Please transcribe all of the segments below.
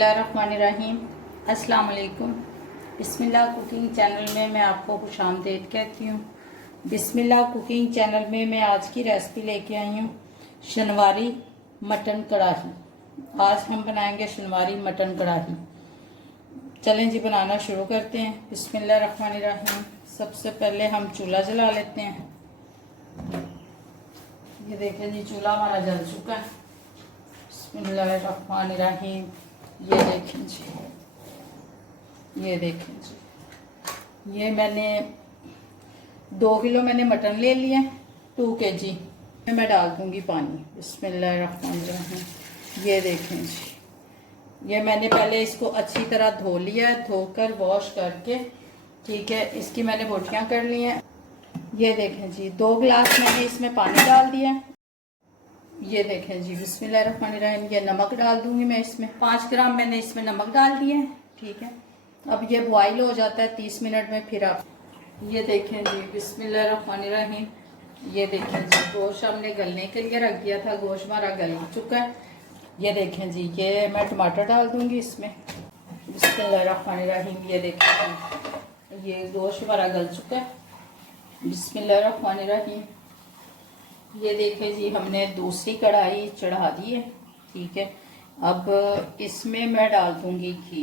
बिस्मिल्लाहिर्रहमानिर्रहीम। अस्सलाम वालेकुम। बिस्मिल्लाह कुकिंग चैनल में मैं आपको खुशामदीद कहती हूँ। बिस्मिल्लाह कुकिंग चैनल में मैं आज की रेसिपी लेके आई हूँ शनवारी मटन कढ़ाई। आज हम बनाएंगे शनवारी मटन कढ़ाई। चलें जी, बनाना शुरू करते हैं। बिस्मिल्लाहिर्रहमानिर्रहीम। सबसे पहले हम चूल्हा जला लेते हैं। ये देखें जी, चूल्हा हमारा जल चुका है। बिस्मिल्लाहिर्रहमानिर्रहीम। ये देखें जी, ये देखें जी, ये मैंने 2 किलो मैंने मटन ले लिया, 2 kg मैं डाल दूंगी पानी। बिस्मिल्लाहिर्रहमानिर्रहीम। ये देखें जी, ये मैंने पहले इसको अच्छी तरह धो लिया है, धोकर वॉश करके, ठीक है। इसकी मैंने बोटियां कर ली हैं। ये देखें जी, 2 गिलास मैंने इसमें पानी डाल दिया। ये देखें जी, बिस्मिल्लाहिर्रहमानिर्रहीम। ये नमक डाल दूंगी मैं इसमें, 5 ग्राम मैंने इसमें नमक डाल दिया है, ठीक है। अब ये बॉईल हो जाता है 30 मिनट में, फिर आप ये देखें जी, बिस्मिल्लाहिर्रहमानिर्रहीम। ये देखें जी, गोश्त हमने गलने के लिए रख दिया था, गोश्त हमारा गल चुका है। ये देखें जी, ये मैं टमाटर डाल दूंगी इसमें। बिस्मिल्लाहिर्रहमानिर्रहीम। ये देखें जी, ये गोश्त हमारा गल चुका है। बिस्मिल्लाहिर्रहमानिर्रहीम। ये देखें जी, हमने दूसरी कढ़ाई चढ़ा दी है, ठीक है। अब इसमें मैं डाल दूंगी घी।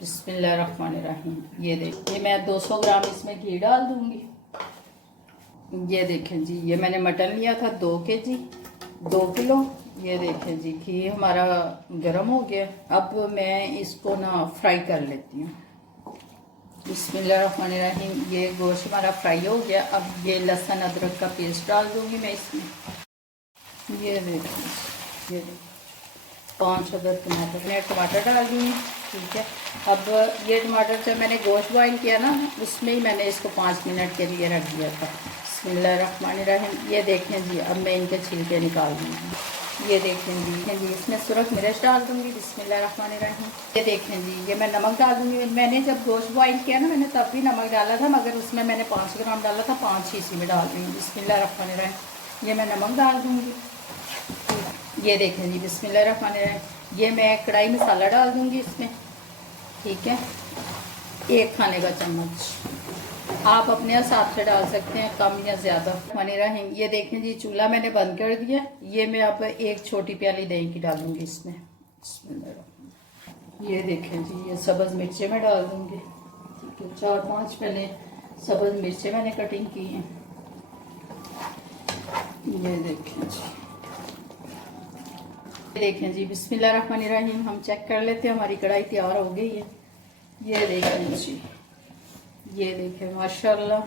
बिस्मिल्लाहिर्रहमानिर्रहीम। ये देखिए, मैं 200 ग्राम इसमें घी डाल दूंगी। ये देखें जी, ये मैंने मटन लिया था 2 kg, 2 किलो। ये देखें जी, घी हमारा गर्म हो गया। अब मैं इसको ना फ्राई कर लेती हूँ। बिस्मिल्लाहिर्रहमानिर्रहीम। ये गोश्त हमारा फ्राई हो गया। अब ये लहसुन अदरक का पेस्ट डाल दूंगी मैं इसमें। ये देखिए, ये 5 अदर टमाटर, मैं टमाटर डाल दूँगी, ठीक है। अब ये टमाटर जब मैंने गोश्त बॉईल किया ना, उसमें ही मैंने इसको 5 मिनट के लिए रख दिया था। बिस्मिल्लाहिर्रहमानिर्रहीम। ये देखें जी, अब मैं इनके छिलके निकाल दूँगी। ये देखें जी, इसमें सुरख मिर्च डाल दूँगी। बिस्मिल्लाहिर्रहमानिर्रहीम। ये देखें जी, ये मैं नमक डाल दूँगी। मैंने जब गोश्त बॉईल किया ना, मैंने तब भी नमक डाला था, मगर उसमें मैंने 5 ग्राम डाला था, 5 ही इसी में डाल दूँगी। बिस्मिल्लाहिर्रहमानिर्रहीम। ये मैं नमक डाल दूँगी। ये देखें जी, बिस्मिल्लाहिर्रहमानिर्रहीम। ये मैं कढ़ाई मसाला डाल दूँगी इसमें, ठीक है। 1 खाने का चम्मच, आप अपने हिसाब से डाल सकते हैं, कम या ज़्यादा। बिस्मिल्लाहिर्रहमानिर्रहीम। ये देखें जी, चूल्हा मैंने बंद कर दिया। ये मैं अब 1 छोटी प्याली दही की डालूंगी इसमें। बिस्मिल्लाहिर्रहमानिर्रहीम। ये देखें जी, ये सब्ज़ मिर्चें मैं डाल दूंगी, ठीक है। 4-5 पहले सब्ज़ मिर्चें मैंने कटिंग की हैं। ये देखें जी, देखें जी, बिस्मिल्लाहिर्रहमानिर्रहीम। हम चेक कर लेते हैं, हमारी कढ़ाई तैयार हो गई है। ये देखें जी, ये देखें माशाल्लाह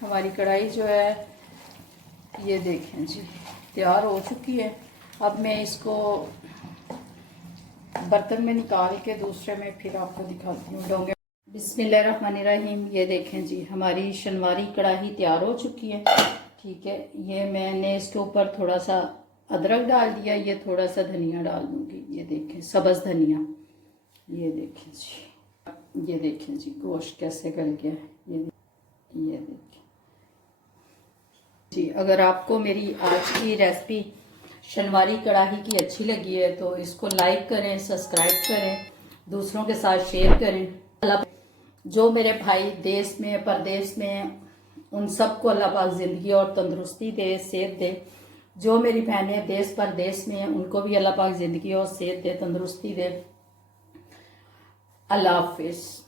हमारी कढ़ाई जो है, ये देखें जी, तैयार हो चुकी है। अब मैं इसको बर्तन में निकाल के दूसरे में फिर आपको दिखाती हूँ डोंगे। बिस्मिल्लाहिर्रहमानिर्रहीम। ये देखें जी, हमारी शनवारी कढ़ाई तैयार हो चुकी है, ठीक है। ये मैंने इसके ऊपर थोड़ा सा अदरक डाल दिया, ये थोड़ा सा धनिया डाल दूंगी। ये देखें, सब्ज़ धनिया। ये देखें जी, ये देखें जी, गोश्त कैसे गल गया है। ये देखें जी, अगर आपको मेरी आज की रेसिपी शनवारी कढ़ाई की अच्छी लगी है तो इसको लाइक करें, सब्सक्राइब करें, दूसरों के साथ शेयर करें। जो मेरे भाई देश में परदेश में हैं, उन सबको अल्लाह पाक ज़िंदगी और तंदुरुस्ती दे, सेहत दे। जो मेरी बहनें देश परदेश में हैं, उनको भी अल्लाह पाक ज़िंदगी और सेहत दे, तंदुरुस्ती दे। अल्लाह हाफिज़।